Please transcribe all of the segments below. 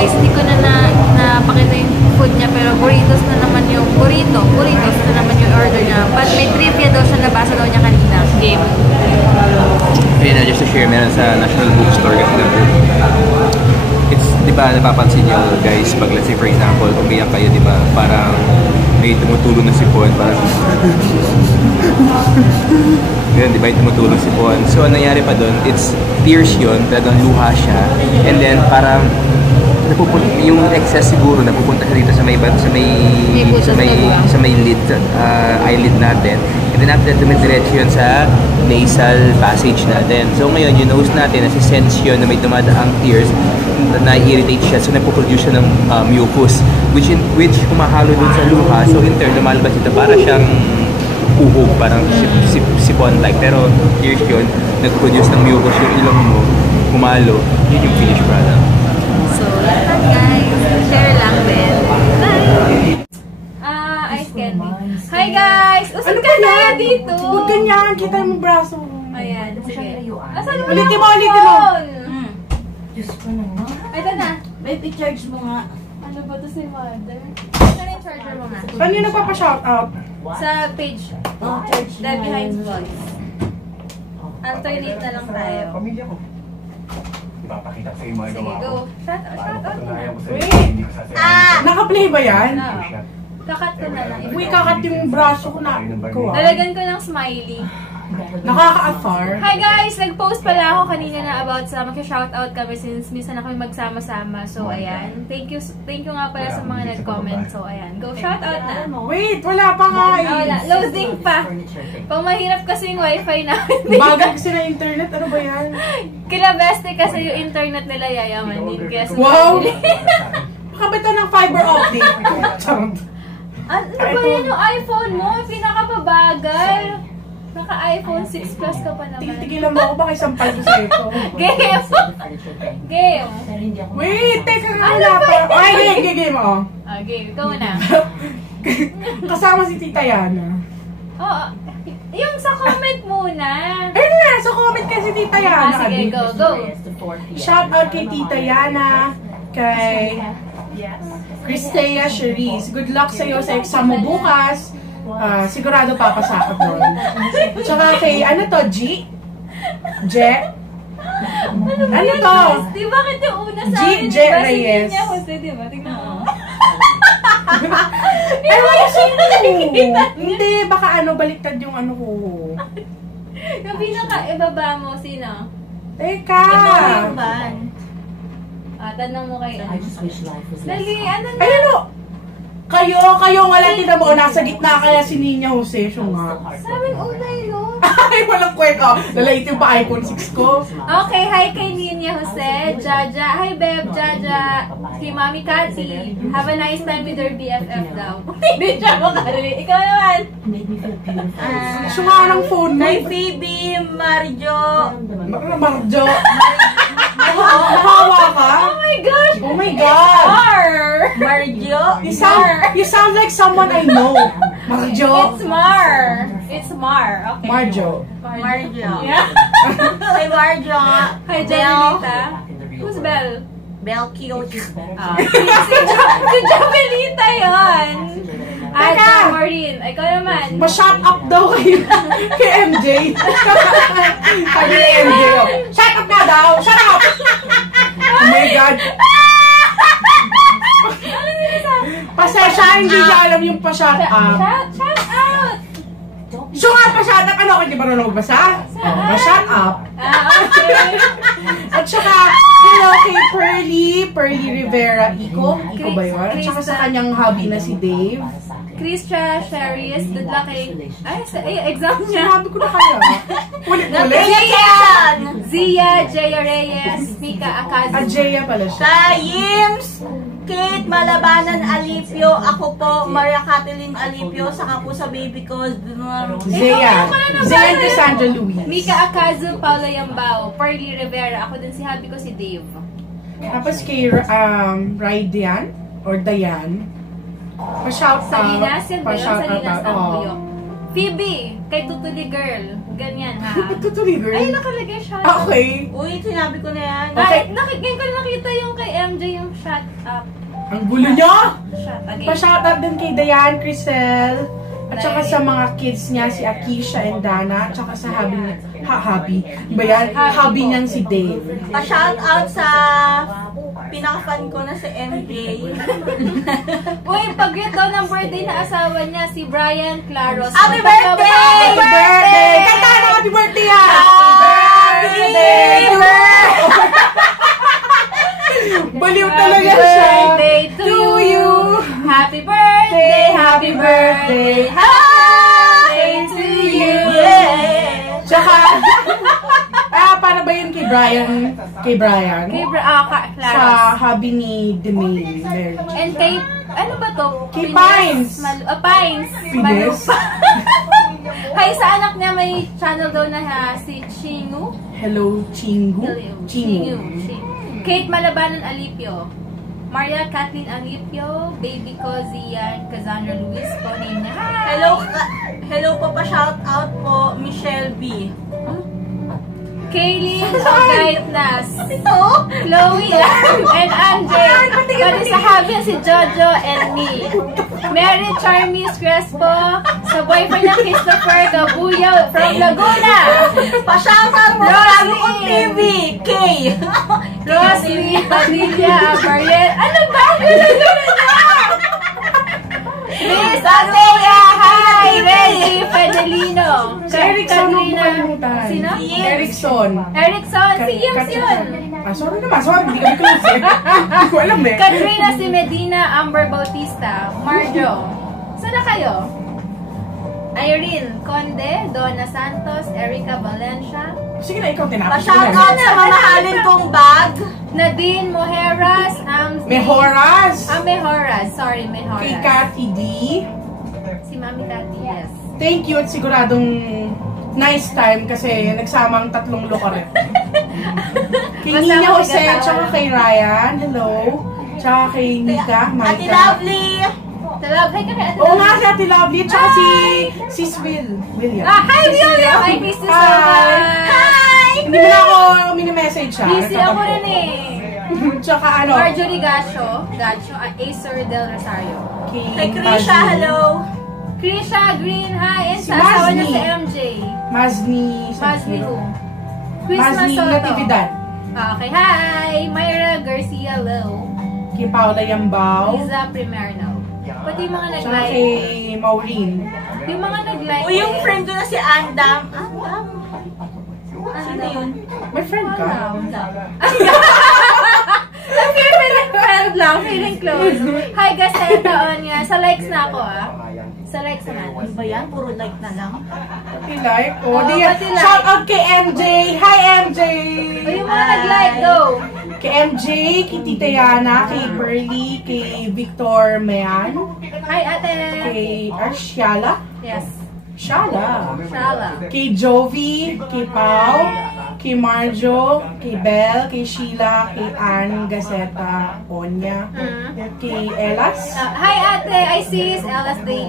guys, hindi ko na napakita yung food niya, pero burritos na naman yung burritos na naman yung order niya. But may trivia daw siya, nabasa daw niya kanina. Game. Ayun na, just to share, meron sa National Bookstore kasi it's, di ba, napapansin niyo guys, pag let's say for example, umiyak kayo, di ba, parang may tumutulong na sipon, parang ganun, di ba, yung tumutulong sipon. So, ang nangyari pa doon, it's tears yun, talagang luha siya, and then parang yung excess siguro napupunta siya dito sa may lid, eyelid natin, and then after that dumidiretso yun sa nasal passage natin. So ngayon yung nose natin nasa sense yun na may dumadaang tears, na-irritate siya, so napuproduce siya ng mucus which humahalo dun sa luha, so in turn lumalabas ito para siyang uhog, parang sipon like, pero tears yun, nag-produce ng mucus yung ilong mo, humalo, yun yung finished product. So, yan guys. Share lang din. Bye! Ice candy. Hi guys! Usap ka na dito! Huwag ganyan, kita yung braso. Ayan, sige. Asan mo Ulitin yung mo! phone? Diyos ko naman. Ito na. Babe, i-charge mo nga. Ano ba ito si mother? Saan yung charger mo nga? Saan yun nagpapa-shoutout? Sa page. Debbie Hines Vlogs. Alternate na lang tayo. Pamilya ko. Ipapakita sa iyo mga Sige, go. Shout out na. Wait! Naka-play ba yan? Kakat ko na lang. Uy, kakat yung braso ko na. Dalagan ko ng smiley. Nakaka-afar. Hi guys! Nag-post pala ako kanina na about sa mag-shoutout kami since minsan na kami magsama-sama. So, ayan. Thank you nga pala sa mga nag-comment. So, ayan. Go shoutout na. Wait, wala pa nga eh. Wala. Loading pa. Pang mahirap kasi yung wifi namin. Bagal kasi na internet. Ano ba yan? Kila beste kasi yung internet nila yayaman din. Kaya wow! Makabita ng fiber optic. Ano ba yun yung iPhone mo? Pinakapabagal. Naka-iPhone 6 Plus ka pa naman. Tigilan mo ako, baka isang paldo sa ito. Game! Game! Wait, teka nga wala pa. Ay, game mo. Game, ikaw na. Kasama si Tita Yana. Oo. Yung sa comment muna. Ayun na, sa comment kay si Tita Yana. Sige, go. Shout out kay Tita Yana, kay Cristea Cherise. Good luck sa'yo sa exam mo bukas. Sigurado papasa ka doon. Tsaka kay, ano to, G? Ano to? Di bakit yung una sa akin? G. Reyes. Si Ninya Jose, di ba? Tingnan mo. Ay, wala sino. Hindi, baka ano, baliktad yung ano ko. Yung pinaka-ibaba mo, sino? Teka. Ito yung ban. Tanong mo kay ano. Dali, ano na? Ay, ano? Kayo wala tina mo, nasa gitna kaya si Ninya Jose, siya nga. Sa amin una yun. Ay, walang kwento. Lalait yung pa iPhone 6 ko. Okay, hi kay Ninya Jose, Jaja. Hi, Beb, Jaja. Kay Mami Cathy. Have a nice time with your BFF daw. Hindi siya makarinig. Ikaw naman. Siya nga ng phone mo. Kay Phoebe, Marjo. Marjo. Nakawa ka? Oh my gosh! Oh my God! Marjo? You sound like someone I know. Marjo. It's Mar. It's Mar. Okay. Marjo. Marjo. Yeah. Kay Marjo. Kay Jamelita. Who's Belle? Belle cute. Si Jamelita yun. Teka! Maureen. Ikaw naman. Ma-shut up daw kayo kay MJ. Sabi ni MJ. Shut up na daw! Shut up! Oh my God. Pasensya, hindi niya alam yung pa-shut up. Shout out! So nga, pa-shut up. Ano, hindi ba rin magbasa? Pa-shut up. Okay. At saka, hello kay Pearly Rivera. Iko ba yun? At saka sa kanyang hubby na si Dave. Kristia Sharius, good luck kay... exam niya. Sinabi ko na kaya. Ulit-ulit. Zia, Jaya Reyes, Mika Akazu. Ajaya pala siya. Yims, Kate Malabanan Alipio, ako po, Maria Kathleen Alipio, saka po sa baby ko, Zia and Cassandra Louise. Mika Akazu, Paula Yambao, Pearly Rivera, ako din si hubby ko si Dave. Tapos kay Raidian or Dayan. Pa-shout out. Salinas, yan ba yun? Pa-shout Salinas out. ng Buyok. Phoebe, kay Tutuli Girl. ganyan ha. Ba't ko trigger? Ay, nakalagay shut up. Okay. Uy, sinabi ko na yan. Okay. Ngayon ko nakita yung kay MJ yung shut up. Ang gulo niya! Shut again. Pa-shoutout din kay Diane, Crisel, at saka sa mga kids niya, si Akisha and Dana, at saka sa hubby niya. Hubby? Ba yan? Hubby niyang si Dave. Pa-shout out sa pinaka-fan ko na si MJ. Uy, pag ito ng birthday na asawa niya, si Brian Claros. Happy birthday! Happy birthday! Kanta na happy birthday ha! Happy birthday! Baliw talaga siya! Birthday to you! Happy birthday! Happy birthday! Happy to you! Tsaka, para ba yun kay Brian? Kay Brian? Sa Claros. hubby ni Demaine. And kay, ano ba to? Kay Pines. Pines. Pines? Kay sa anak niya may channel daw na si Chingu. Hello, Chingu? Chingu. Kate Malabanan Alipio. Maria Kathleen Alipio. Baby ko Zian Cassandra Luis po. Name niya. Hello po pa-shout out po, Michelle B. Kaylin Gaitnas. Chloe and Andre. Pati sa hubby si Jojo and me. Mary Charmis Crespo. Sa boyfriend ng Christopher Gabuyo from Laguna. Pa-shout out po sa Laguna TV, K. Roslyn Padilla Mariel. Ano ba? Laguna na! Miss Atea, hi! Reggie Fedelino. Si Erickson ang Katrina. bukalimutan. Sino? Erickson. Erickson, si Yims yun. Sorry naman, sorry. Hindi kami close eh. Hindi ko alam eh. Katrina si Medina, Amber Bautista, Marjo. Saan na kayo? Irene Conde, Donna Santos, Erica Valencia, Sige na, ikaw tinapos. Pa-shout out sa mamahalin kong bag. Nadine Mojeras, Mejoras. Mejoras, sorry, Kay Mejoras. Cathy D. Si Mami Cathy, yes. Thank you at siguradong nice time kasi nagsama ang tatlong lokare. Kay Basta Nina ako Jose, nagkatawa. tsaka kay Ryan, hello. Tsaka kay Nika, Ate Maika. Lovely. Talab, hi ka kay Ate Oo nga, Lovely. si Ate Lovely, tsaka si William. Hi, William! I miss you so much! Hi! Hindi mo na ako mini-message siya. Busy ako rin eh. Tsaka ano, Marjorie Gacho, Acer Del Rosario. Kay Krisha, hello. Krisha Green, hi! And Si sa asawa niya Mazni. si MJ. Mazni. Mazni who? Chris Mazni Masoto. Natividad. Okay, hi! Myra Garcia Low. Kay Paula Yambao. Liza Primerno. Pati yung mga Tsaka nag-like. kay Maureen. Yung mga nag-like. O yung friend ko na si Andam. Andam? Sino yun? May friend ka? Feeling friend lang, feeling close. Hi, Gaceta on nga. Sa likes na ako Sa likes naman. Ano ba yan? Puro like na lang. Pati like. Oo, Di, pati like. shout out kay MJ. Hi MJ! O yung mga nag-like though. Kay MJ, kay Tita Yana, kay Pearly, kay Victor Mayan, Hi, ate. kay Arshala. Yes. Shala. Shala. Kay Jovi, kay Pau, kay Marjo, kay Belle, kay Sheila, kay Ann Gaceta Onya, kay Elas, Hi, ate. I see Ella's Daily.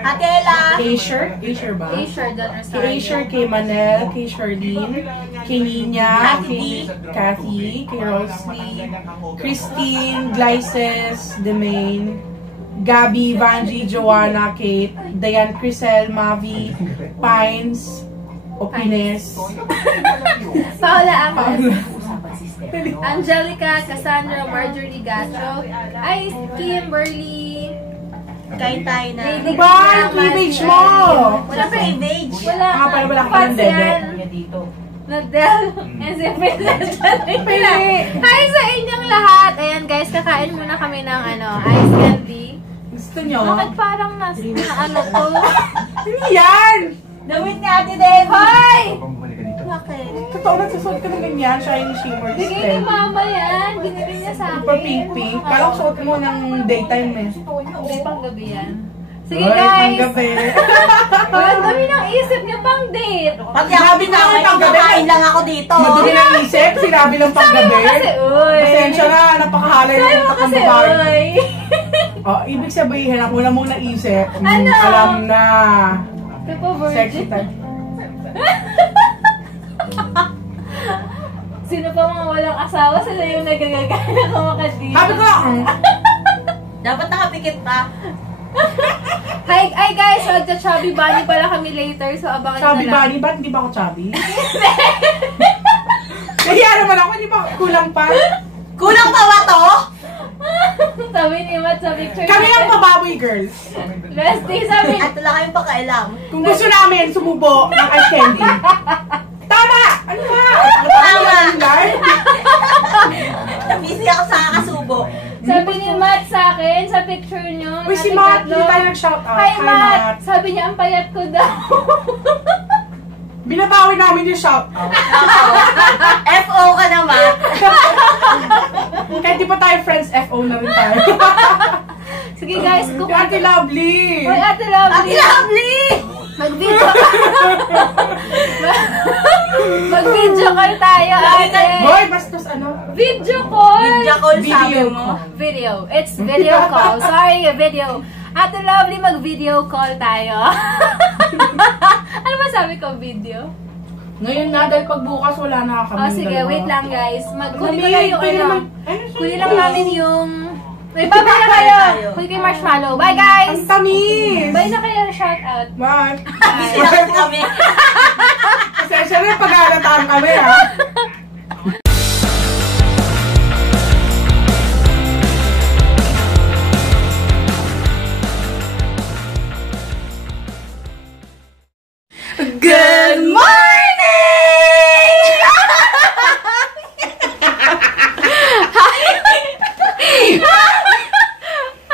Ate Ella. Asher ba? Asher Del Kay Rosario. Asher, kay Manel, kay Charlene, kay Nina, kay Cathy, kay Rosley, Christine, Glyces, Demaine, Gabby, Vanji, Joanna, Kate, Diane, Crisel, Mavi, Pines, Opines, Paula Angles. Angelica, Cassandra, Marjorie Gacho. Ay, Kimberly. Kain tayo na. Lady Ano ba? Green, Yung cleavage mo! Wala pa yung age. Wala Ah, pala wala ka Fats ng dede. yan. Nadel. And si Pila. Hi sa inyong lahat. Ayan guys, kakain muna kami ng ice candy. Gusto nyo? Bakit parang na ano to? Ano yan? Damit ni Ate Debbie. Hoy! Bumalik ka dito. Bakit? Totoo na susot ka ng ganyan, shiny shimmer Bigay ni display. mama yan. Binigay niya sa akin. Super pink-pink. Parang suot mo ng daytime eh. Hindi pang gabi yan. Sige Ay, guys. ang gabi. Ang dami ng isip niyo pang date. Pati ako binawi pang kakain lang ako dito. Madali ng isip, sinabi lang pang Sabi mo gabi. kasi, uy. Pasensya na, napakahalay Sabi ng mo takang kasi, babae. uy. Oh, ibig sabihin, ako na mong naisip, Ano? alam na, Pepo sexy virgin. type. Sino pa mga walang asawa? Sila yung nagagagana kumakadito. Sabi ko, Dapat nakapikit pa. Hi guys! Magcha-chubby bunny pala kami later. So abangan nyo chubby na lang. bunny, ba't hindi ba ako chubby? Kaya naman ako, hindi ba kulang pa? Kulang pa ba to? Sabi ni Matt sa picture. Kami ang mababoy girls. Bestie, sabi. At wala kayong pakailam. Kung gusto namin sumubo ng ice candy. Tama! Ano ba? Tama. Tama! Busy ako sa kakasubo. Sabi ni Matt sa akin, sa picture nyo. Uy, si nating Matt, tatlo. hindi tayo nag-shoutout. Hi, Matt! Sabi niya, ang payat ko daw. Binabawi namin yung shoutout. FO ka naman. Kahit di pa tayo friends, FO na rin tayo. Sige guys, Yung Ate Lovely! Hoy, Ate Lovely! Ate Lovely! Mag-video Mag-video call tayo, ate! Boy, bastos ano? Video call! Video call sabi Video mo. Video. It's video call. Sorry, video. Ate Lovely, mag-video call tayo. Ano ba sabi ko, video? Ngayon na, dahil pagbukas wala na kami. Oh, sige, wait lang guys. Kunin ko lang yung ano. Kunin lang namin yung... Wait, bye na kayo! Kunin ko yung marshmallow. Bye guys! Ang tamis! Bye na kayo, shout out. Bye! Busy na kasi kami. Kasi syempre pag-aarataan kami ha. Good morning!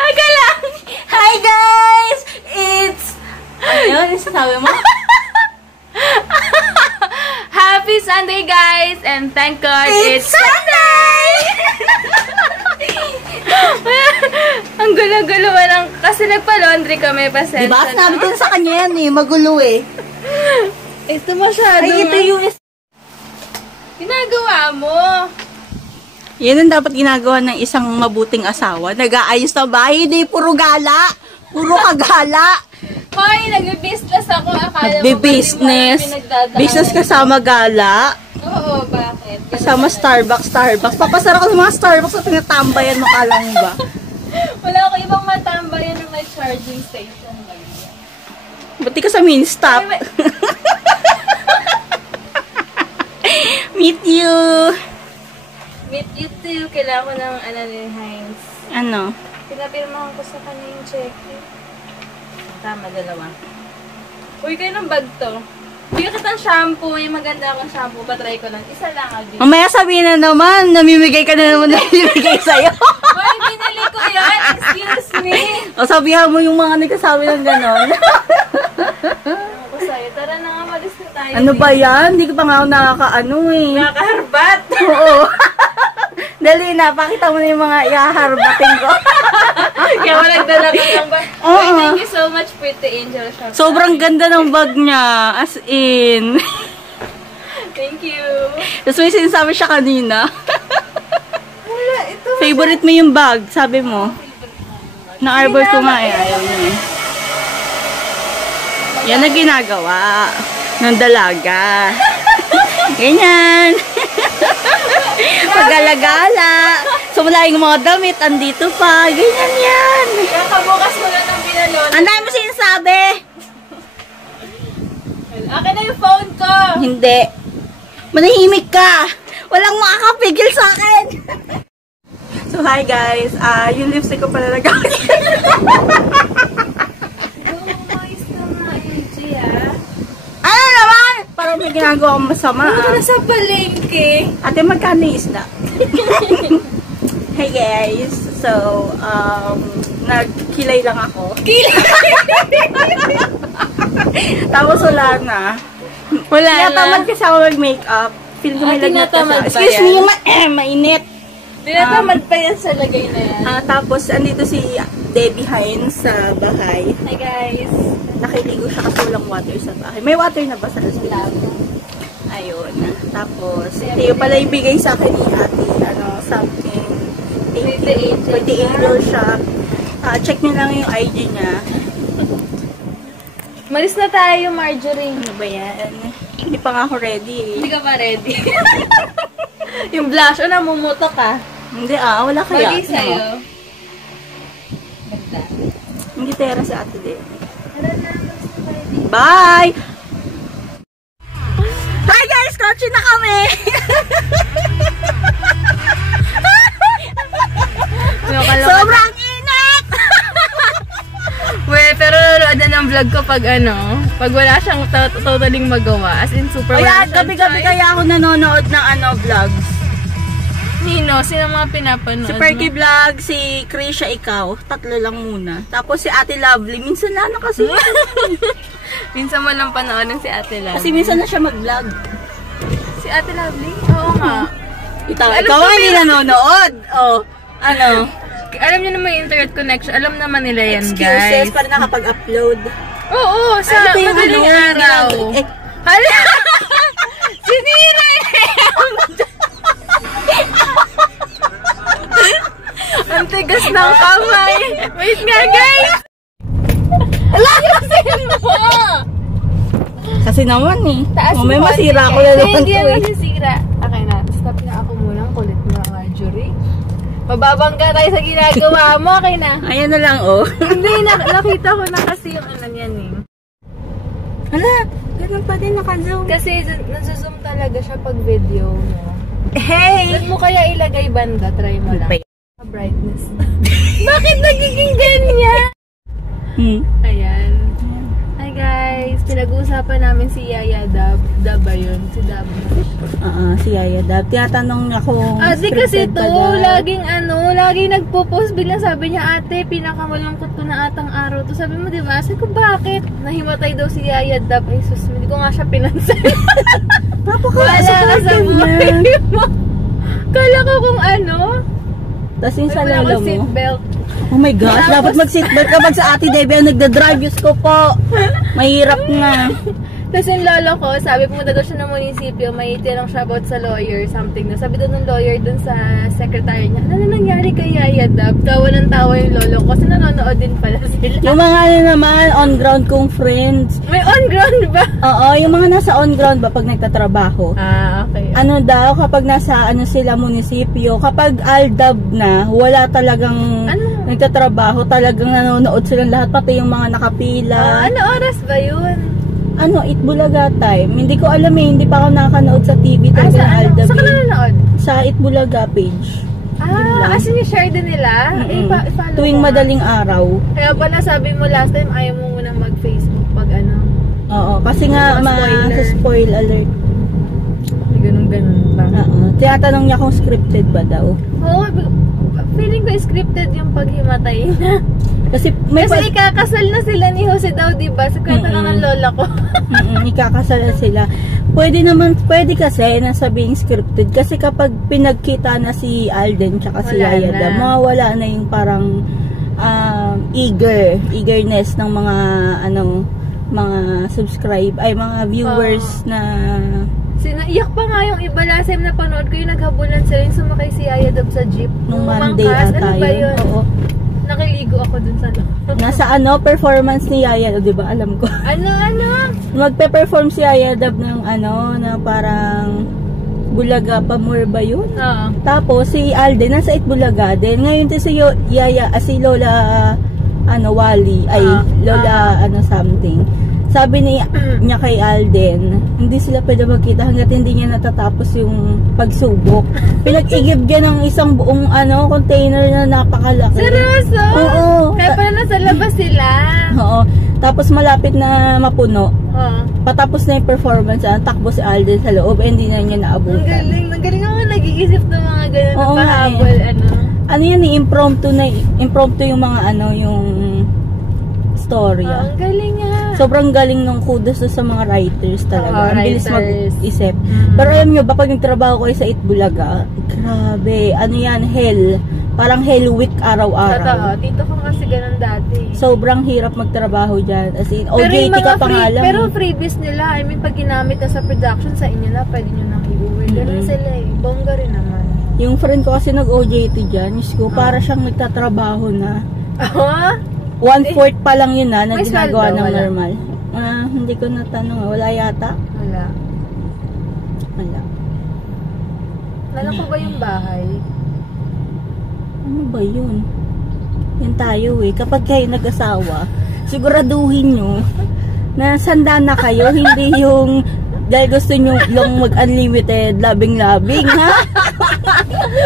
Aga lang! Hi guys! It's... Ano yun? Sabi mo? Happy Sunday guys! And thank God It's Sunday! Ang gulo-gulo lang. Kasi nagpa-laundry kami, pasensya Diba? Sinabi ko sa kanya yan eh. Magulo eh. Ito masyado. Ay, ito yung... Ginagawa mo. Yan ang dapat ginagawa ng isang mabuting asawa. Nag-aayos ng bahay, hindi puro gala. Puro kagala. Hoy, nagbe-business ako. Akala Nagbe-business. Business kasama gala. Oo, bakit? Kasama Starbucks. Papasara ko sa mga Starbucks na tinatambayan mo, kala mo ba? Wala ako ibang matambayan ng may charging station. Ba't di ka sa main stop? Meet you. Meet you too. Kailangan ko ng ano ni Heinz. Ano? Pinapirmahan ko sa kanya yung check. Tama, dalawa. Uy, kayo ng bag to. Bigyan kitang shampoo. May maganda akong shampoo. Patry ko lang. Isa lang, Agi. Mamaya sabihin na naman, namimigay ka na naman namimigay sa'yo. Hoy, binili ko yan. Excuse me. O sabihan mo yung mga nagkasabi ng ganon. Ako sa'yo. Tara na nga, malis na tayo. Ano ba yan? Hindi ka pa nga ako nakakaano eh. Nakaharbat. Oo. Dali na, pakita mo na yung mga iaharbating ko. Kaya walang dala ka ng bag. Oo. Uy, thank you so much, Pretty Angel Shop. Sobrang ganda ng bag niya. As in. Thank you. Tapos may sinasabi siya kanina. Wala, ito. Favorite mo yung bag, sabi mo. Na-arbor ko nga eh. Ayaw niya eh. Yan ang ginagawa ng dalaga. Ganyan. Pag-alagala. So, wala yung mga damit. Andito pa. Ganyan yan. Kakabukas mo lang ng binalon. Ang dami mo sinasabi. Akin na yung phone ko. Hindi. Manahimik ka. Walang makakapigil sa akin. So, hi guys. Yung lipstick ko pala nagawin. Moist ka nga, AJ, ah. Ano naman? Parang may ginagawa akong masama. Ano ka na sa palengke? Ate, magkano yung isda? Hey guys. So, nagkilay lang ako. Tapos wala na. Wala Kaya na. tamad kasi ako mag-makeup. Feel ko may lagnat kasi. tinatamad ba Excuse yan? me, mainit. Tinatamad pa yan sa lagay na yan. Tapos, andito si Debbie Hines sa bahay. Hi guys. Nakiligo siya kasi walang water sa bahay. May water na ba sa labo? Ayun. Tapos, ito yung pala ibigay sa akin ni ate, something. Pretty Angel Shop. Check nyo lang yung IG niya. Malis na tayo, Marjorie. Ano ba yan? Hindi pa nga ako ready eh. Hindi ka pa ready. Yung blush, namumutok ka. Hindi wala kaya. Bagay sa'yo. Ang gitera si ate din. Bye! Hi guys! Kotse na kami! Sobrang init! Well, pero nanonood na ng vlog ko pag pag wala siyang totaling magawa. As in, super Kaya gabi-gabi kaya ako nanonood ng vlogs. Nino, sino mga pinapanood Si Perky Vlog, si Krisha, ikaw. 3 lang muna. Tapos si Ate Lovely. Minsan na kasi. Minsan mo lang panoorin si Ate Lovely. Kasi minsan na siya mag-vlog. Si Ate Lovely? Oo nga. Ikaw ay hindi nanonood. Alam niyo naman yung internet connection. Alam naman nila yan, guys. Excuses para nakapag-upload. Oo, sa madaling araw. Hala! Sinira ang tigas ng kamay. Wait nga, guys. Alayasin mo! Kasi naman eh. May masira ako na naman Hindi to yan masisira. Okay na. Stop na ako muna. Kulit mo ang jury. Mababangga tayo sa ginagawa mo. Okay na. Ayan na lang Hindi, nakita ko na kasi yung yan eh. Hala, ganun pa din naka-zoom. Kasi nasa-zoom talaga siya pag video mo. Hey! Ba't mo kaya ilagay banda? Try mo lang. Brightness. Bakit nagiging ganyan? Ayan. Hi guys. Pinag-uusapan namin si Yaya Dab. Dab ba yun? Si Dab. Si Yaya Dab. Tinatanong niya kung ate kasi to, laging laging nagpo-post. Biglang sabi niya, ate, pinakamalungkot ko na atang araw to. Sabi mo, diba? Sabi ko, bakit? Nahimatay daw si Yaya Dab. Ay, sus, hindi ko nga siya pinansin. Wala ka sa buhay mo. Kala ko kung Tapos yung sa lolo mo. Seatbelt. Oh my gosh, dapat mag-seatbelt kapag sa ate Debbie ang nagda-drive. Diyos ko po. Mahirap nga. Tapos yung lolo ko, sabi pumunta daw siya ng munisipyo, may tinanong siya about sa lawyer, something na. Sabi daw ng lawyer dun sa secretary niya, ano nangyari kay Yaya Dab? Tawa ng tawa yung lolo ko, kasi nanonood din pala sila. Yung mga naman, on-ground kong friends. May on-ground ba? Oo, yung mga nasa on-ground ba pag nagtatrabaho? Okay. Daw, kapag nasa sila munisipyo, kapag Aldab na, wala talagang nagtatrabaho, talagang nanonood silang lahat, pati yung mga nakapila. Ano oras ba yun? Itbulaga time. Hindi ko alam hindi pa ako nakakanood sa TV talaga ng Aldab. Saan ka nanonood? Sa Itbulaga page. As in share din nila? I-follow tuwing ko. Madaling araw. Kaya pala sabi mo last time, ayaw mo muna mag-Facebook pag Oo, kasi nga ma-spoil alert. Ganun ba? Tinatanong niya kung scripted ba daw. Oo, feeling ko scripted yung paghimatay na. Kasi ikakasal na sila ni Jose daw, diba? Sa kwento lang ng lola ko. Ikakasal na sila. Pwede kasi na sabing scripted. Kasi kapag pinagkita na si Alden tsaka si Yaya Dab, mawawala na yung parang eagerness ng mga mga mga viewers na Iyak pa nga yung iba last time na panood ko yung naghabulan sila yung sumakay si Yaya Dab sa jeep. Nung Monday ata yun? Oo. Nakiligo ako dun sa Nasa performance ni Yaya Dab, diba? Alam ko. Magpe-perform si Yaya Dab ng na parang Bulaga pa more ba yun? Tapos si Alden nasa Itbulaga din. Ngayon si si Lola Wally ay Lola something. Sabi niya kay Alden, hindi sila pwede magkita hanggat hindi niya natatapos yung pagsubok. Pinag-igib niya ng isang buong container na napakalaki. Seryoso? Oo. Kaya pala nasa labas sila. Oo. Tapos malapit na mapuno. Patapos na yung performance, takbo si Alden sa loob, hindi na niya naabutan. Ang galing ako nag-iisip ng mga ganun na pahabol. Yan impromptu yung mga yung storya. Ang galing nga. Sobrang galing ng kudos sa mga writers talaga. Ang bilis mag-isip. Pero alam nyo ba, pag nagtrabaho ko sa Itbulaga, grabe, hell. Parang hell week araw-araw. Tito ko kasi ganun dati. Sobrang hirap magtrabaho dyan. As in, OJT ka pa nga lang. Pero freebies nila, pag ginamit na sa production sa inyo na, pwede nyo nang i-uwi. Ganun sila bongga rin naman. Yung friend ko kasi nag-OJT dyan, para siyang nagtatrabaho na. 1/4 pa lang yun na ginagawa ng normal. Hindi ko natanong. Wala yata. Wala. Wala. Lala ko ba yung bahay? Ano ba yun? Yan tayo eh. Kapag kayo nag-asawa, siguraduhin nyo na sanda na kayo, hindi yung dahil gusto nyo lang mag-unlimited labing-labing, ha?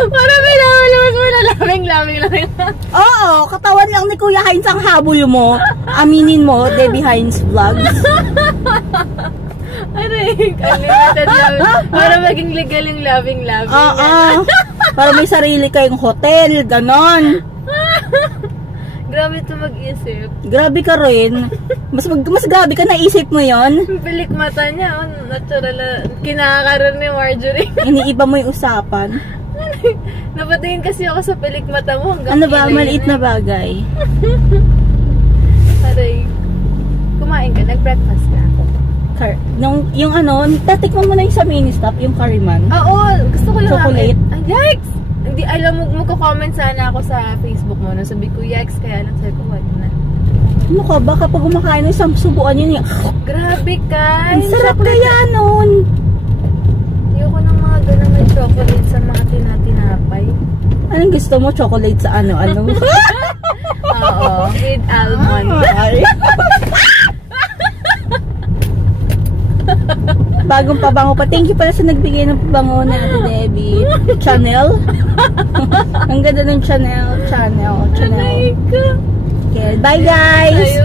Parang may naman mo na labing-labing lang. Oo, katawan lang ni Kuya Heinz ang habol mo. Aminin mo, Debbie Heinz Vlogs. Aray, unlimited labing. Para maging legal yung labing-labing. Oo. Para may sarili kayong hotel, ganon. Grabe ito mag-isip. Grabe ka rin. Mas grabe ka, naisip mo yon. Pilik mata niya, natural na kinakaroon ni Marjorie. Iniiba mo yung usapan. Napatingin kasi ako sa pilik mata mo. Ano ba, maliit na bagay? Aray. Kumain ka, nag-breakfast ka. Yung ano, tatikman mo na yung sa mini-stop, yung curryman. Oo, gusto ko lang. Chocolate? Ay, yikes! Hindi, alam mo, magko-comment sana ako sa Facebook mo. No? Sabi ko, yikes, kaya lang sabi ko, wag na. Ano ka ba, kapag kumakain ng isang subuan yun yung... Grabe ka! Ang sarap kaya nun! Ayoko ng mga ganang may chocolate sa mga tinatinapay. Anong gusto mo? Chocolate sa ano-ano? Oo, with almond. Bagong pabango pa. Thank you pala sa nagbigay ng pabango na Ate Debbie. Chanel. Ang ganda ng Chanel. Okay, bye guys!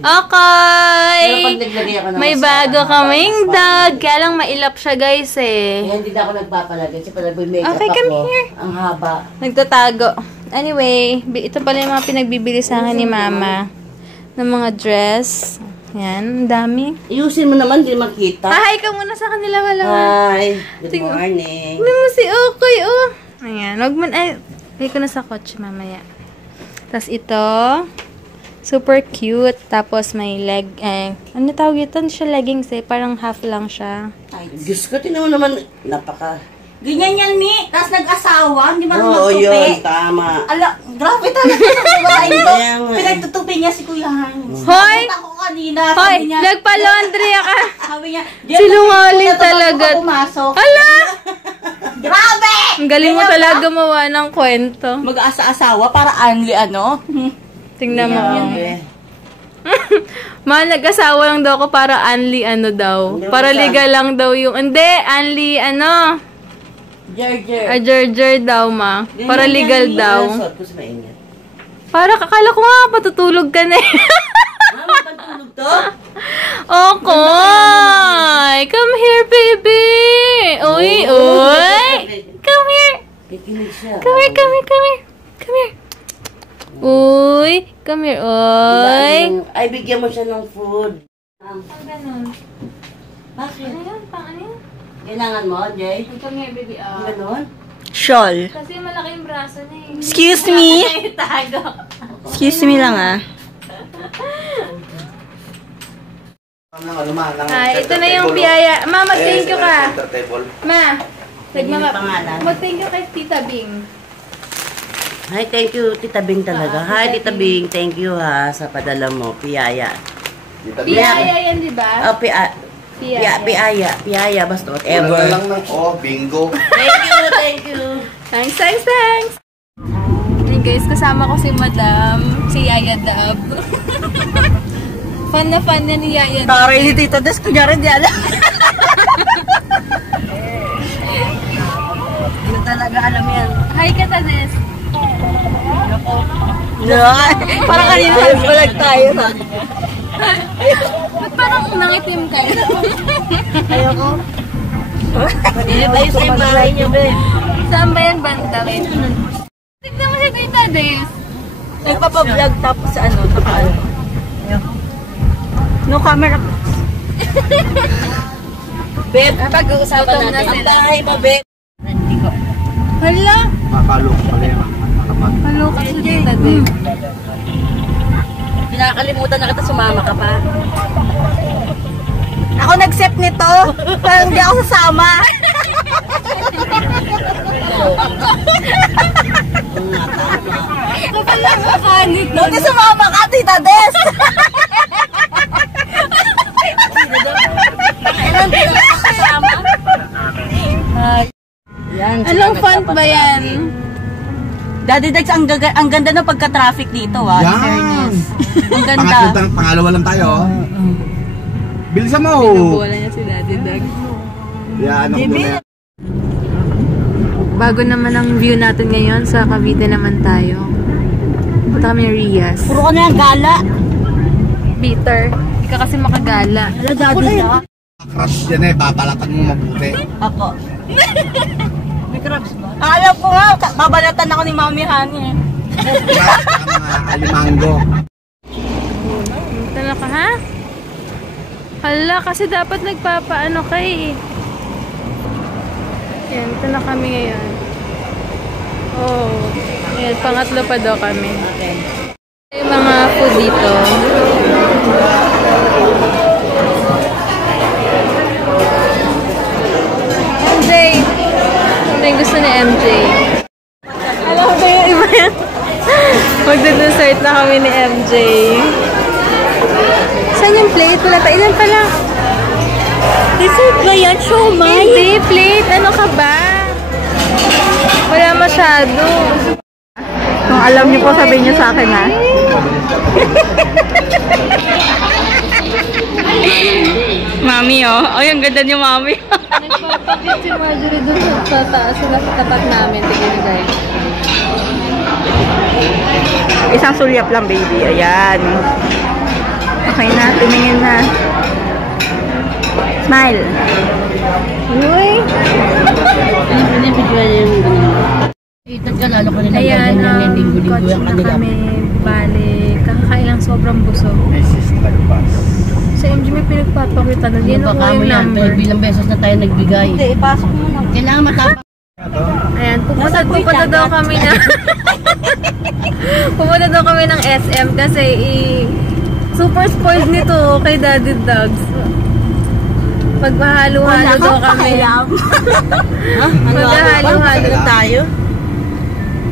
Okay! May bago kaming dog. Kaya lang mailap siya guys eh. Kaya hindi na ako nagpapalagay. Kasi pala makeup Okay, come ako. here. Ang haba. Nagtatago. Anyway, ito pala yung mga pinagbibili sa akin ni Mama. Ng mga dress. Yan, ang dami. Iusin mo naman, hindi makita. Hi ka muna sa kanila, wala. Hi, good morning. Ano mo si Okoy, oh. Ayan, wag mo, ay, lagay ko na sa kotse mamaya. Tapos ito, super cute. Tapos may leg, ano tawag ito? Hindi siya leggings eh, parang half lang siya. Ay, Diyos ko, tinan mo naman, napaka... Ganyan yan, Mi. Tapos nag-asawa, hindi Oo, yun, tama. Ala, grabe talaga sa babae ito. Kaya nga. Pinagtutupi niya si Kuya Hans. Hoy! Punta ko kanina. Hoy, Sabi niya, nagpa-laundry ka! sabi niya, Sinungaling talaga. Pumasok. Ala! Grabe! Ang galing mo talaga gumawa ng kwento. Mag-aasa-asawa para only ano? Tingnan mo. Grabe. Ma, nag-asawa lang daw ako para only ano daw. Para legal lang daw yung... Hindi, only ano... Ajer daw, ma. Para legal daw. Para kakala ko nga, patutulog ka na eh. Patulog to? Okay. Come here, baby. Uy. Come here. Kikinig siya. Come here. Uy. Come here, uy. Ay, bigyan mo siya ng food. Ganun. Bakit? Ano yun? Pang ano yun? Kailangan mo, Jay? Come here, baby. Ganon? Shawl. Kasi malaki yung braso niya eh. Excuse me. Tago. Excuse me lang ah. Ito na yung piyaya. Ma, mag-thank you ka. Ma, pangalan. mag-thank you kay Tita Bing. Hi, thank you, Tita Bing talaga. Hi, Tita Bing. Thank you ha sa padala mo. Piyaya. Piyaya yan, di ba? Oh, Piyaya. Basta whatever. Lang ng bingo. Thank you. Thanks. Hey guys, kasama ko si Madam, si Yaya Dab. Fun na ni Yaya Dab. Taray ni Tita Des, kunyari di alam. Hindi talaga alam yan. Hi, Katades. Parang kanina nagbalag tayo ha. Ba't parang nangitim kayo? Ayoko. Ayos na yung bahay niyo, Ben. Saan ba yan banda? Tignan mo si Tita Des. Nagpapablog tapos ano, tapos no camera. Beb, Pag-uusapan na ang sila. bahay mo, Beb. Hala! Makalok pala yan. Malukas si Tita Des. Nakakalimutan na kita, sumama ka pa. Ako nag-set nito. Parang hindi ako sasama. Buti sumama ka, Tita Des. font ba yan? Daddy Dags, ang ganda ng pagka-traffic dito, ah. In fairness. Ang ganda. Pangalawa lang tayo. Bilisan mo! Binubola niya si Daddy Dag. Yan, ako muna. Bago naman ang view natin ngayon, sa Cavite naman tayo. Punta kami ng Rias. Puro ka na yung gala. Bitter. Hindi ka kasi makagala. Hello, Daddy Dags. Crush yan eh, babalatan mo mabuti. Ako. May crabs ba? Alam ko nga, babalatan ako ni Mami Hani. Mga alimango. Tala ka, ha? Hala, kasi dapat nagpapaano kay. Yan, ito na kami ngayon. Oh, yan, pangatlo pa daw kami. Okay. Yung mga food dito. MJ! Ano yung gusto ni MJ? Alam ko yung iba yan. Magdudesert na kami ni MJ. Saan yung plate? Wala pa. Ilan pala? Dessert ba yan? Siomay? Hindi, plate. Ano ka ba? Wala masyado. Kung alam niyo po, sabihin niyo sa akin, ha? Mami, oh. Oh, yung ganda ni Mami. Nagpapakit si Marjorie doon sa taas. Sila sa tapat namin. Tignan guys. Isang sulyap lang, baby. Ayan. Okay na, tumingin na. Smile. Uy! Ayan, kotse na kami. Bale, kakakailang sobrang busog. Sa MG may pinagpapakita na. Yan ako yung number. Bilang beses na tayo nagbigay. Hindi, ipasok mo na. Kailangan matapang. Ayan, pupunta daw kami na pupunta daw kami ng SM kasi super spoiled nito kay Daddy Dags. Pagpahalo-halo daw kami. Pagpahalo-halo tayo?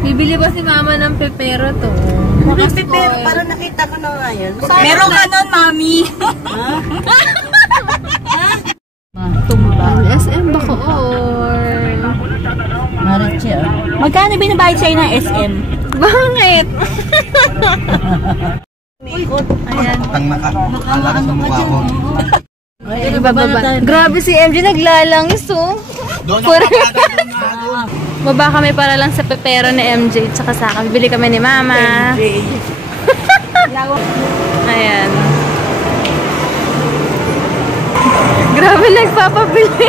Bibili ba si Mama ng pepero to? Pero parang nakita ko na nga yun. Meron ka nun, Mami. Tumba. SM ba ko or? Maritse, ah. Magkano binabayad sa'yo ng SM? Bakit? Ayan. Tang nakalakas ng mukha ko. Grabe si MJ naglalangis oh. Doon ako Baba kami para lang sa pepero ni MJ tsaka sa akin. Bibili kami ni Mama. Ayan. Grabe nagpapabili.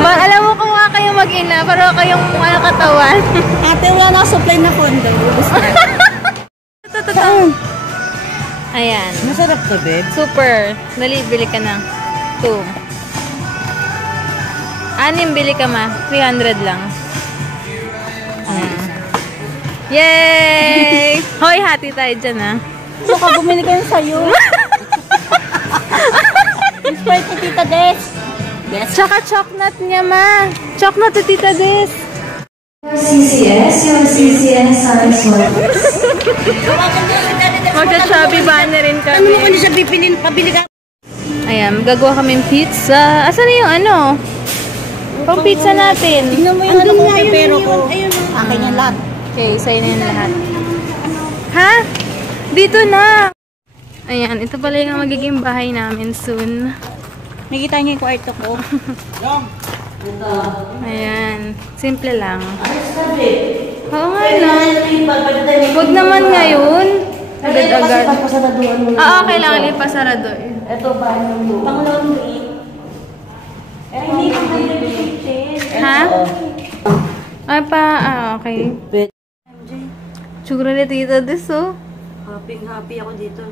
Alam mo kung kayong mag-ina, pero kayong katawan. Ate, wala na supply na kondo. Ayan. Masarap to, babe. Super. Dali, bili ka na. 2. 6 bili ka ma. 300 lang. Yay! Hoy, hati tayo dyan ha. Baka bumili ka yun sa'yo. Sprite ni Tita Des. Tsaka chocolate niya ma. Chocolate ni Tita Des. CCS, yung CCS Magka-chubby banner rin kami. Ano mo kung siya pabili ka? Ayan, gagawa kaming pizza. Asan na yung ano? Pang pizza natin. Tingnan mo yung ano ko, pero ko. Akin yung lahat. Okay, sa'yo na yung lahat. Ha? Dito na! Ayan, ito pala yung magiging bahay namin soon. Nakita niyo yung kwarto ko. Ayan, simple lang. Oo nga lang. Huwag naman ngayon. Agad-agad. Kailangan ipasarador. Ito ba? Pangalawang grade. Hindi ko Ha? Okay. Tsura ni Tita Des, oh. Happy ako dito.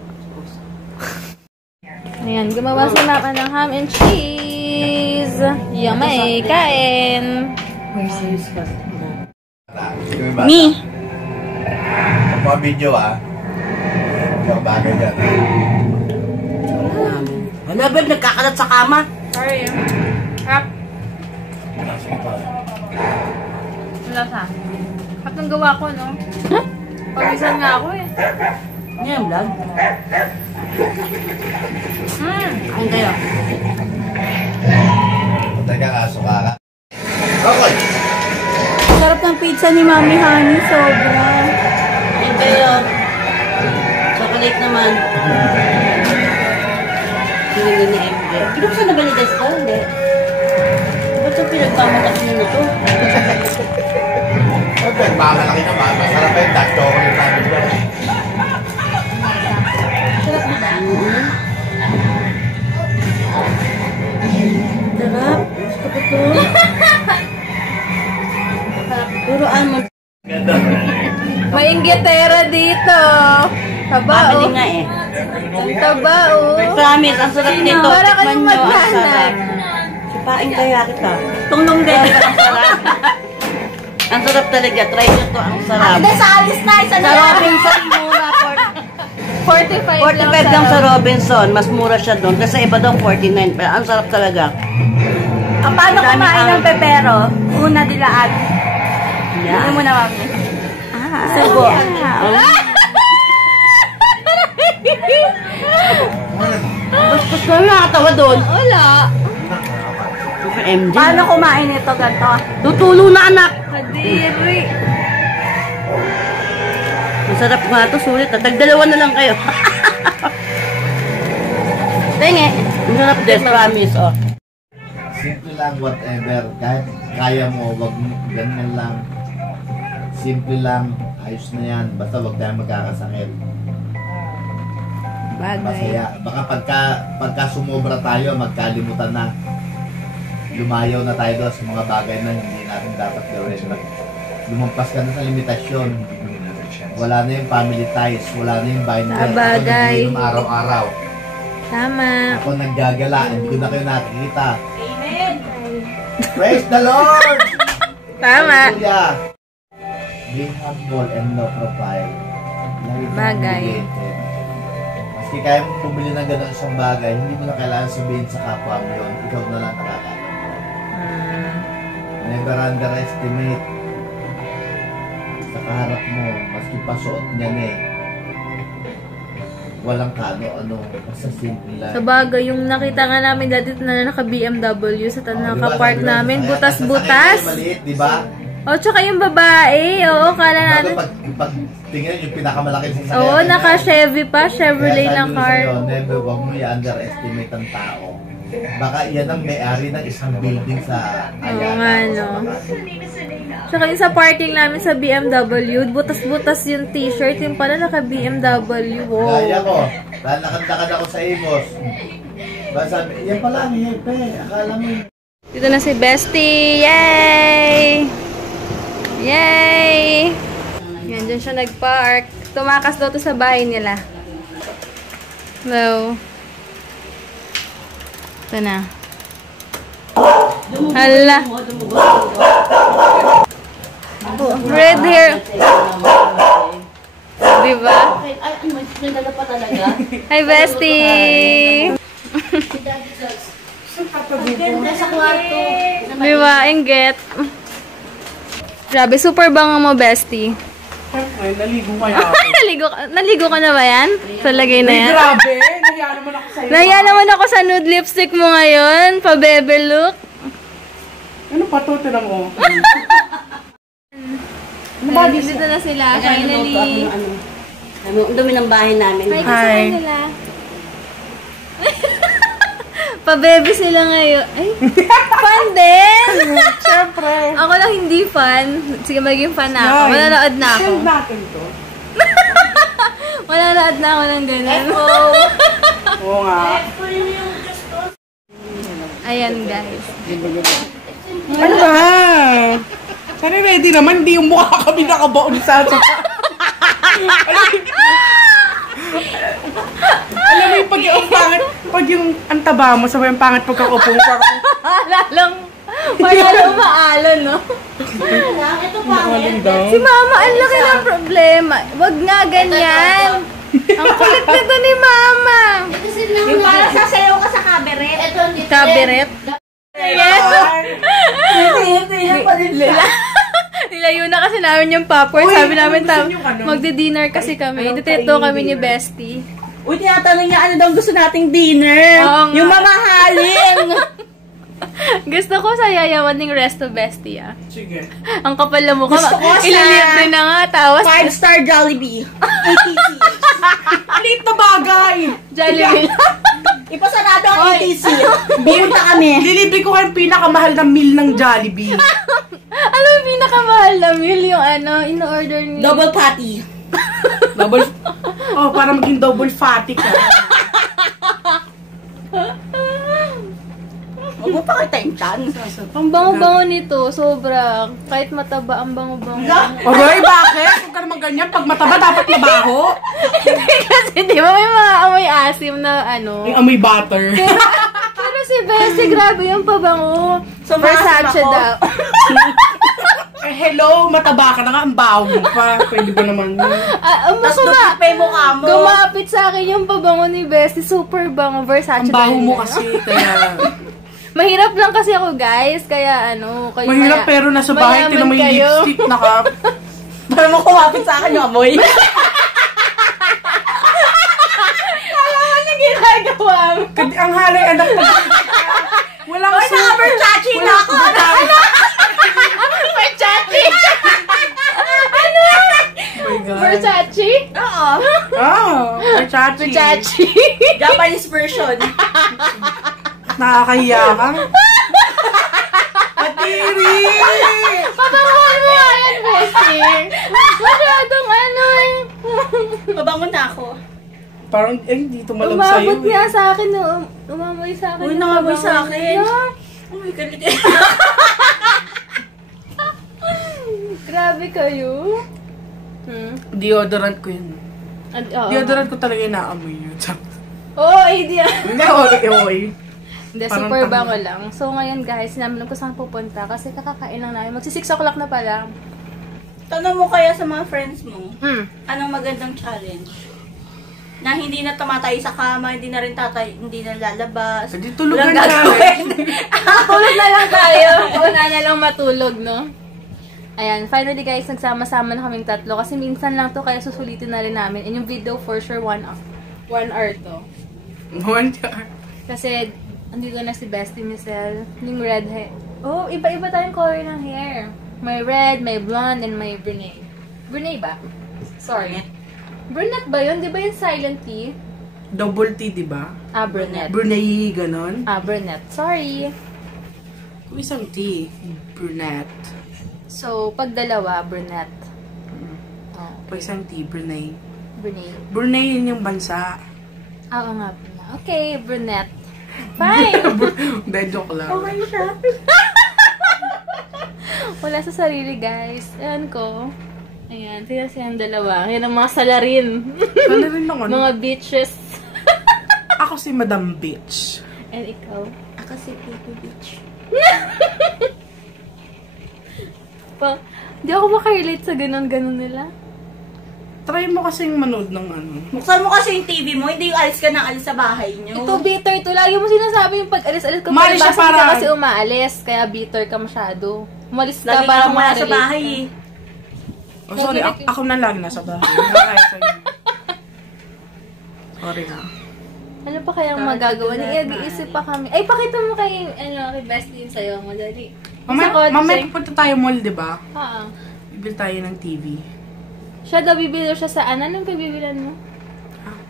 Ayan, gumawa si Mama ng ham and cheese. Yummy, kain. Me. Mga video Ikaw bagay dyan. Ano, babe? Nagkakalat sa kama? Sorry. Up. Wala sa. At nang gawa ko, no? Huh? Pagisan nga ako eh. Ano yung vlog? Kain kayo. Teka, kaso ka. Okay. Sarap ng pizza ni Mami Honey, sobra. Ayun kayo. Chocolate naman. Hindi ni MJ. Pinuksan na ba ni Desto? Hindi. Ba't yung pinagpamatak nyo na to? Mamalaki naman. Masarap yung dark chocolate namin. Sarap na daan. Sarap. Gusto ko to. Puro almond. May inggitera dito. Taba, Pamili oh. nga eh. Ang taba, oh. Promise, ang sarap nito. Para ka Tikman yung nyo, ang maghanap. sarap. Sipain kaya kita. Tunglong din. Ang sarap. Ang sarap talaga. Try nyo to. Ang sarap. Hindi, sa alis na. Isa na Sa lang. Robinson, mura. 45 lang sa Robinson. Mas mura siya doon. Kasi iba daw 49. Pero ang sarap talaga. Paano kumain ng pepero? Una dilaan. Yan. Ano mo na, Mami? Subo. Bastos na nakatawa doon. Wala. Super MJ. Paano kumain ito ganito? Tutulo na anak. Kadiri. Masarap nga ito. Sulit. Tagdalawa na lang kayo. Tingi. Masarap din. Promise. Oh. Simple lang, whatever. Kahit kaya mo, wag mo, ganyan lang. Simple lang, ayos na yan. Basta wag tayong magkakasakit. Masaya. Baka pagka sumobra tayo, magkalimutan na. Lumayaw na tayo doon sa mga bagay na hindi natin dapat gawin. Lumampas ka na sa limitasyon. Wala na yung family ties, wala na yung binder. Ako nagiinom araw-araw. Tama. Ako naggagala, hindi ko na kayo nakikita. Amen! Praise the Lord! Tama. Hallelujah! Be humble and low profile. Bagay. Maski kaya mo bumili ng gano'n isang bagay, hindi mo na kailangan sabihin sa kapwa mo yun. Ikaw na lang nakakaalam. Never underestimate sa kaharap mo, maski pasuot niyan eh. Walang kano-ano, basta simple lang. Sa bagay, yung nakita nga namin dati na naka-BMW sa naka-park namin, butas-butas. Maliit, di ba? O, tsaka yung babae, oo, kala natin. Pag tingnan yung pinakamalaki sa sasakyan. Oo, naka-Chevy pa, Chevrolet na car. Never, wag mo i-underestimate ang tao. Baka yan ang may-ari ng isang building sa Ayala. Oo nga, no. Tsaka yung sa parking namin sa BMW, butas-butas yung t-shirt, yung pala naka-BMW. Wow. Gaya ko, lalakad-lakad ako sa Imos. Ba sabi, yan pala, ang hepe. Akala mo. Dito na si Bestie! Yay! Yay! Yan, dyan siya nag-park. Tumakas daw to sa bahay nila. Hello. Ito na. Hala. Red hair. Diba? Hi, Bestie! Diba? Inggit. Grabe, super bango mo, Bestie. Siyempre, naligo kaya ako. Naligo ka na ba yan? Sa lagay na yan? Grabe, nahiya naman ako sa'yo. Nahiya naman ako sa nude lipstick mo ngayon. Pa-bebe look. Ano pa to? Tinan mo. Dito na sila, finally. Ang dumi ng bahay namin. Hi, kasama nila. Pa-bebe sila ngayon. Ay, fun din! Siyempre. Ako lang hindi fan. Sige, maging fan na ako. Mananood na ako. Send natin to. Mananood na ako ng ganun. Oo nga. Ayan, guys. Ano ba? Sana ready naman, hindi yung mukha kami nakabaon sa alam mo yung pag yung antaba mo, sabay yung pangit pagkakupong parang Lalong maalon, no? Ito pangit. Si Mama, ang laki ng problema. Wag nga ganyan. Ang kulit nito ni Mama. Yung parang sasayaw ka sa cabaret. Ito, dito. Cabaret? Yes. Nilayo na kasi namin yung popcorn. Sabi namin, magdi-dinner kasi kami. Dito kami ni Bestie. Uy, tinatanong niya ano daw gusto nating dinner. Oo nga. Yung mamahalin. Gusto ko sa yayaman ng Resto Bestie, ah. Sige. Ang kapal na mukha. Gusto ko sa- Ililibre na nga, tawas. 5-star Jollibee. ATC. Alit na bagay! Jollibee. Ipasarado ang ATC. Pumunta kami. Lilibre ko kayong pinakamahal na meal ng Jollibee. Ano yung pinakamahal na meal yung in-order niyo? Double patty. Double... Oh, para maging double fatty ka. Huwag mo pa kita yung chan. Ang bango-bango nito, sobra. Kahit mataba, ang bango-bango. Aray, bakit? Huwag ka naman ganyan. Pag mataba, dapat mabaho. Hindi kasi, di ba may mga amoy asim na Yung amoy butter. Pero si Bessie, grabe yung pabango. So, Versace ako. daw. Eh, hello, mataba ka na nga. Ang baho mo pa. Pwede ba naman yun? Tapos dupipay mo ka mo. Gumapit sa akin yung pabango ni Bessie. Super bango. Versace Ang baho talaga. mo kasi. Kaya... Mahirap lang kasi ako, guys. Kaya kayo Mahirap pero nasa bahay, mayaman tinan mo yung kayo. lipstick naka... Para mo kumapit sa akin yung amoy. Alam mo ginagawa mo. Ang halay anak pa. Walang Oy, naka-Versace na ako. Versace! Oh my God. Versace? Oo. Oh, Versace. Versace. Japanese version. Nakakahiya ka. Patiri! Pabanguhan mo nga yan, Bessie. Masyadong Mabango na ako. Parang, hindi tumalab sa'yo. Umabot niya sa akin, no? Umamoy sa akin. Uy, yung nangamoy pabango sa akin. niya. Oh my God. Grabe kayo. Deodorant ko yun. Oo. Deodorant ko talaga yung naamoy yun. Oo, idea. Hindi, oy. Hindi, Parang super tama. bango lang. So, ngayon guys, sinabi ko saan pupunta kasi kakakain lang namin. Magsi 6 o'clock na pala. Tanong mo kaya sa mga friends mo, Hmm. anong magandang challenge? Na hindi na tumatay sa kama, hindi na rin hindi na lalabas. Hindi tulog Walang na gagawin. Tulog na lang tayo. Una na lang matulog, no? Ayan, finally guys, nagsama-sama na kaming tatlo kasi minsan lang to kaya susulitin na rin namin. And yung video for sure 1 hour to. 1 hour. Kasi andito na si Bestie Michelle, yung red hair. Oh, iba-iba tayong color ng hair. May red, may blonde, and may brunette. Brunette ba? Sorry. Brunette ba yun? Di ba yung silent T? Double T, di ba? Ah, brunette. Brunei, ganon. Ah, brunette. Sorry. Kung isang T, brunette. So, pag dalawa, brunette. Oh, Kung isang T, Brunei. brunette. Brunei yun yung bansa. Oo nga pala. Okay, brunette. Fine! Hindi, joke lang. Okay siya. Wala sa sarili, guys. Ayan ko. Ayan, tingnan silang dalawa. Ayan ang mga salarin. Ano rin lang ano? Mga bitches. Ako si Madam Bitch. And ikaw? Ako si Pipi Beach. Di ako makarelate sa ganun-ganun nila. Try mo kasing manood ng ano. Buksan mo kasi yung TV mo, hindi yung alis ka ng alis sa bahay niyo. Ito, bitter to. Lagi mo sinasabi yung pag-alis-alis ko. Umalis siya palibasa para- ka kasi umaalis. Kaya bitter ka masyado. Umalis ka Lagi para ka wala sa makarelate bahay ka. eh. Oh, sorry, ako na lagi nasa bahay. Nakakaya sa'yo. Sorry na. Ano pa kayang magagawa? Nag-iisip pa kami. Ay, pakita mo kay Bestie yung sayo mo. Dali. Mamaya pupunta tayo mall, di ba? Oo. Bibili tayo ng TV. Siya daw bibili siya sa ano? Anong pabibilan mo?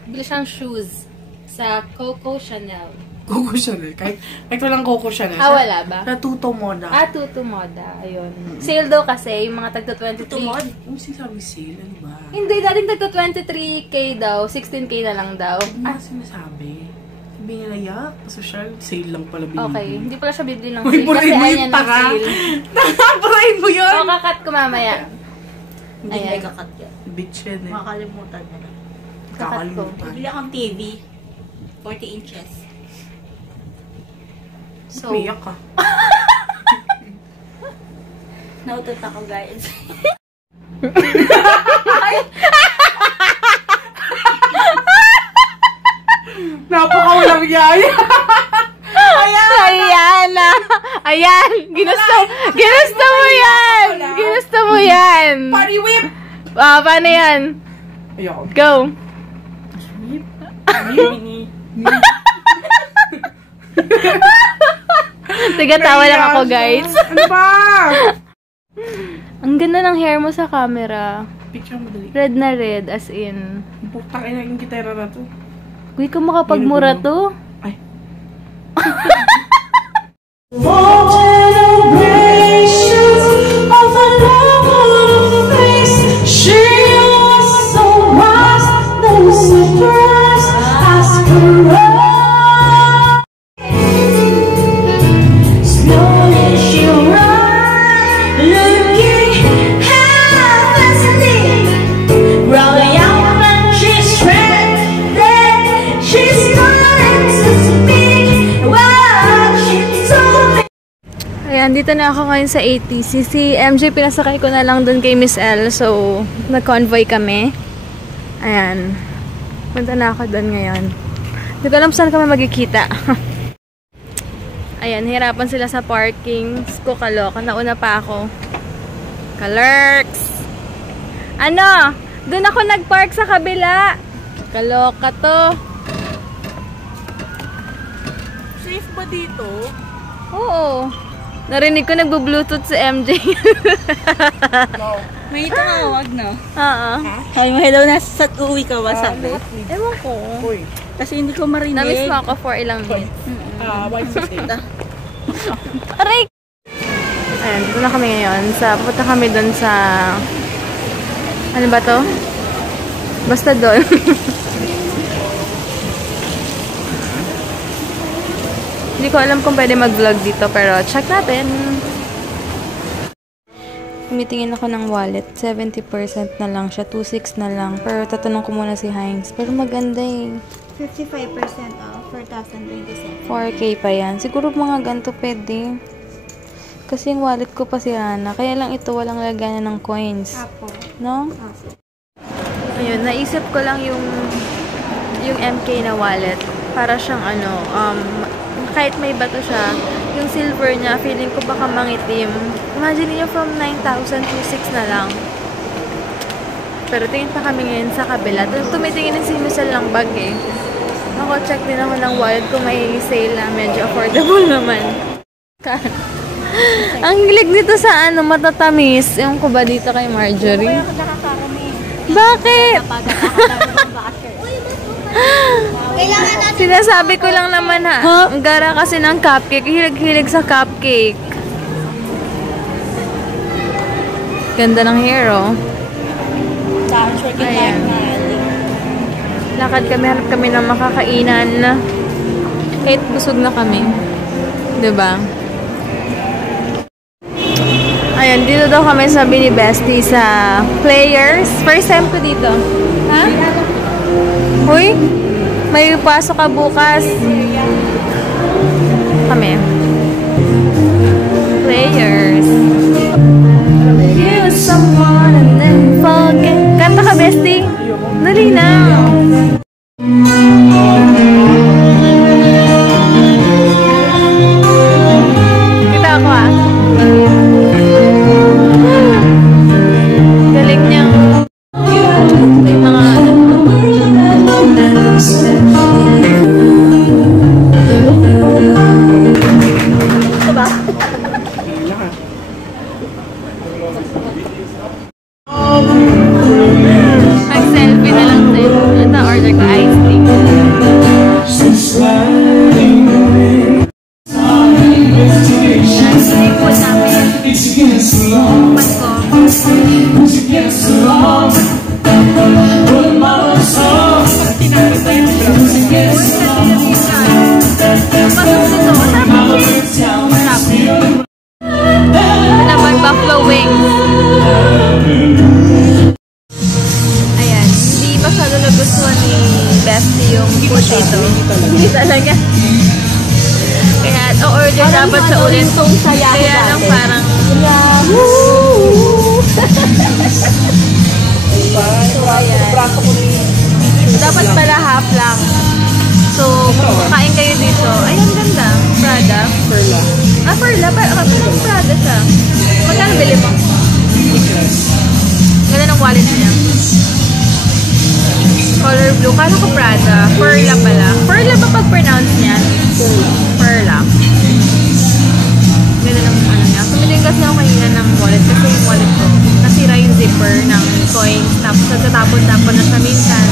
Bibili siyang shoes. Sa Coco Chanel. Coco Chanel. Kahit walang Coco Chanel. Ah, wala ba? Sa Tuto Moda. Ah, Tutu Moda. Ayun. Sale daw kasi, yung mga tagto 23. Tumod. Ano sinasabi sale? Ano ba? Hindi, dating tagto 23k daw. 16k na lang daw. Ano sinasabi? Sabi nila, yak, social, sale lang pala binibili. Okay, hindi pala siya bibili ng Uy, sale. Kasi burahin mo ayan yung ng tanga. sale. Burahin mo yun! O, kakat ko mamaya. Hindi Ayan. may kakat yan. Bitch yan eh. Makakalimutan na lang. Kakalimutan. Bibili akong TV. 40 inches. So, Umiyak ka. Nautot ako guys. Napakawalang yaya. ayan na. Ayan. Ginusto mo yan. Ginusto mo yan. Party whip! Ah, paano yan? Ayoko. Go. Tigatawa lang ako, guys. Ano ba? Ang ganda ng hair mo sa camera. Picture mo dali. Red na red, as in. Buktak ina yung gitara na to. Uy, kung makapagmura to. Ay. Ayan, dito na ako ngayon sa ATC. Si MJ, pinasakay ko na lang dun kay Miss L. So, nag-convoy kami. Ayan. Punta na ako dun ngayon. Hindi ko alam saan kami magkikita. Ayan, hirapan sila sa parking. Ko kaloka. Nauna pa ako. Kalurks! Ano? Dun ako nag-park sa kabila. Kaloka to. Safe ba dito? Oo. Narinig ko nagbo-bluetooth si MJ. May tumawag, no? Oo. Hi, hello, nasa uwi ka ba, sabi? Ewan ko. Kasi hindi ko marinig. Namiss mo ako for ilang minutes. White City. Aray! Ayan, dito na kami ngayon. Punta kami doon sa... Ano ba to? Basta doon. Hindi ko alam kung pwede mag-vlog dito, pero check natin. Tumitingin ako ng wallet. 70% na lang siya. 2.6 na lang. Pero tatanong ko muna si Heinz. Pero maganda eh. 55% off, 4,027. 4K pa yan. Siguro mga ganito pwede. Kasi yung wallet ko pa si Hana. Kaya lang ito, walang laganan ng coins. Apo. No? Apo. Ayun, naisip ko lang yung MK na wallet. Para siyang ano, kahit may bato siya, yung silver niya, feeling ko baka mangitim. Imagine niyo from 9,000 to 6 na lang. Pero tingin pa kami ngayon sa kabila. Tumitingin ng sinusil ng bag eh. Ako, check din ako ng wallet kung may sale na medyo affordable naman. Ang hilig nito sa ano, matatamis. Yung ko ba dito kay Marjorie? Bakit? Sinasabi ko lang naman ha. Ang gara kasi ng cupcake. Hilig-hilig sa cupcake. Ganda ng hair, oh. Ayan. Lakad kami, hanap kami ng makakainan. Kahit busog na kami. Diba? Ayan, dito daw kami sabi ni Bestie sa Players. First time ko dito. Ha? Uy, may pasok ka bukas. Kami. Players. Here's someone and then forget. Kanta ka, Bestie? Dali na. Kita ako ah. Galing niyang may mga ito ba? Mag-selfie na lang din. Ito, order ko iced tea. Naman buffalo wings. Ayan, hindi masyado nagustuhan ni Bestie yung food dito. Hindi talaga. Kaya o-order dapat sa ulit. Kaya lang parang so ayan. Dapat pala half lang. So, kung kain kayo dito, ay, ang ganda. Prada. Perla. Ah, Perla. Parang Prada siya. Magkano bili mo? Ganda ng wallet niya. Color blue. Kala ko Prada. Perla pala. Perla ba pag-pronounce niyan? Perla. kasi ako kanina ng wallet kasi yung wallet ko nasira yung zipper ng coins tapos nagtatapon-tapon na siya minsan.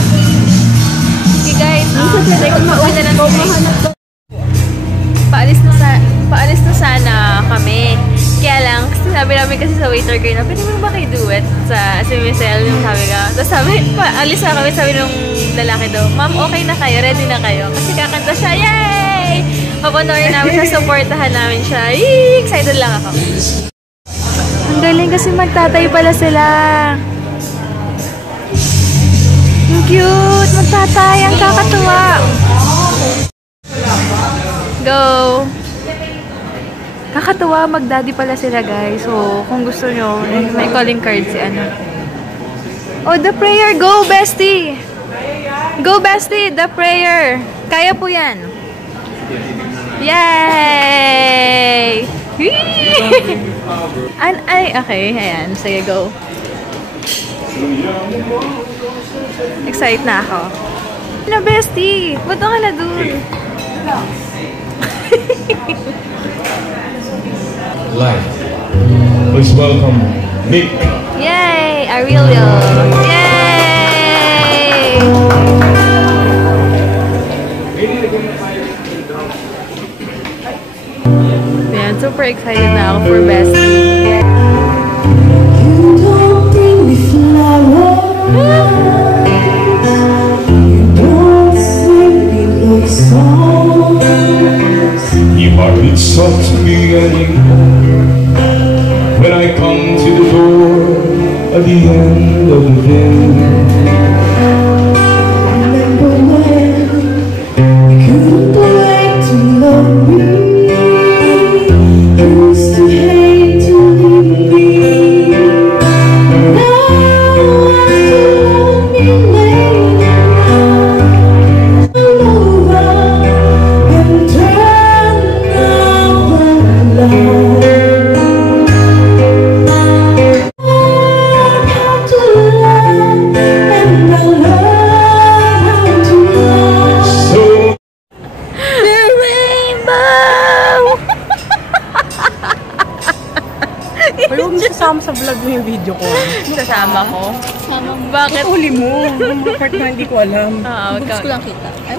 Okay guys, pauwi na lang si Paalis na sana kami. Kaya lang, sabi namin kasi sa waiter kayo na, pwede mo ba kayo duet sa SMSL yung sabi ka. Tapos sabi, paalis na kami, sabi nung lalaki daw, ma'am, okay na kayo, ready na kayo. Kasi kakanta siya, yay! Papanoorin namin siya, supportahan namin siya. Yee! Excited lang ako. Ang galing kasi magtatay pala sila. Ang cute! Magtatay! Ang kakatuwa! Go! Kakatuwa, mag-daddy pala sila guys. So, kung gusto nyo, may calling card si ano. Oh, the prayer! Go, bestie! Go, bestie! The prayer! Kaya po yan! Yay! Ay, okay. Ayan. Sige, go. Excited na ako. Ano, bestie? Ba't ka na dun? Live. Please welcome Nick. Yay! Aurelio. Yay! Man, super excited na ako for bestie. You don't bring me flowers. You don't sing me love songs. You hardly talk to me anymore. When I come to the door at the end of the day. Remember when you couldn't wait to love me? Used to hate to leave me. Now I love me later on. Over and turn out the light. Kasama sa vlog mo yung video ko. Kasama ko? Bakit? Uli mo. Yung mga part na hindi ko alam. Boobs ko lang kita. Ay,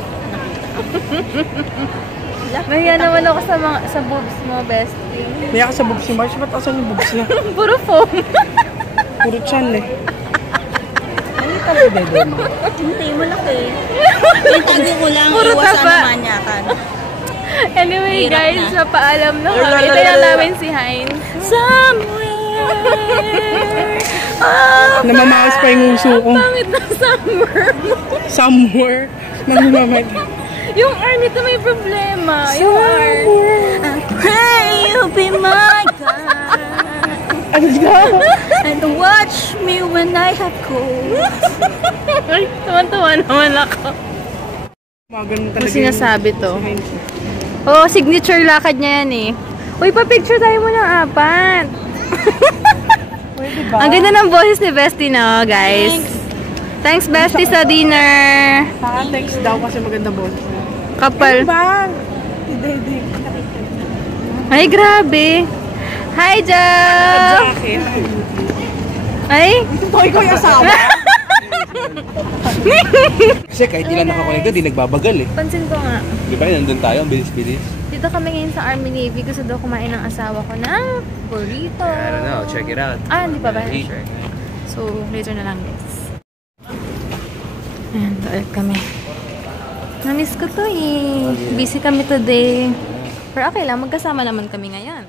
Mahiya naman ako sa boobs mo, bestie. Naya ka sa boobs ni March. Ba't asan yung boobs niya? Puro foam. Puro chan eh. Ano yung tabi dedo mo? hindi mo laki. Yung tago ko lang, Puro iwasan taba. naman yakan. Anyway, Hirap guys, na. paalam na kami. Ito na namin si Heinz. Somewhere. Namamakas pa yung uso ko. Pangit na summer. Somewhere. Namamakas. Yung R nito may problema. Yung R. I pray you'll be my God. Ano daw? And watch me when I have cold. Ay, tuwan-tuwa naman ako. Magano talaga. Ano sinasabi to? Oh, signature lakad niya yan eh. Uy, pa-picture tayo mo ng apat. Pwede ba? Ang ganda ng boses ni Bestie, no, guys? Thanks, Bestie, sa dinner. Thanks daw kasi maganda boss. Kapal. Ano ba? Ay, grabe. Hi, Joe! Jacket. Ay? Toy ko yung asawa. Kasi kahit ilan nakakonekta, di nagbabagal eh. Pansin ko nga. Di ba? Nandun tayo, ang bilis-bilis. Dito kami ngayon sa Army Navy. Gusto daw kumain ng asawa ko ng burrito. I don't know, check it out. Hindi pa ba? Eat. Sure. So, later na lang, guys. Ayan, ulit kami. Namiss ko to eh. Busy kami today. Pero okay lang, magkasama naman kami ngayon.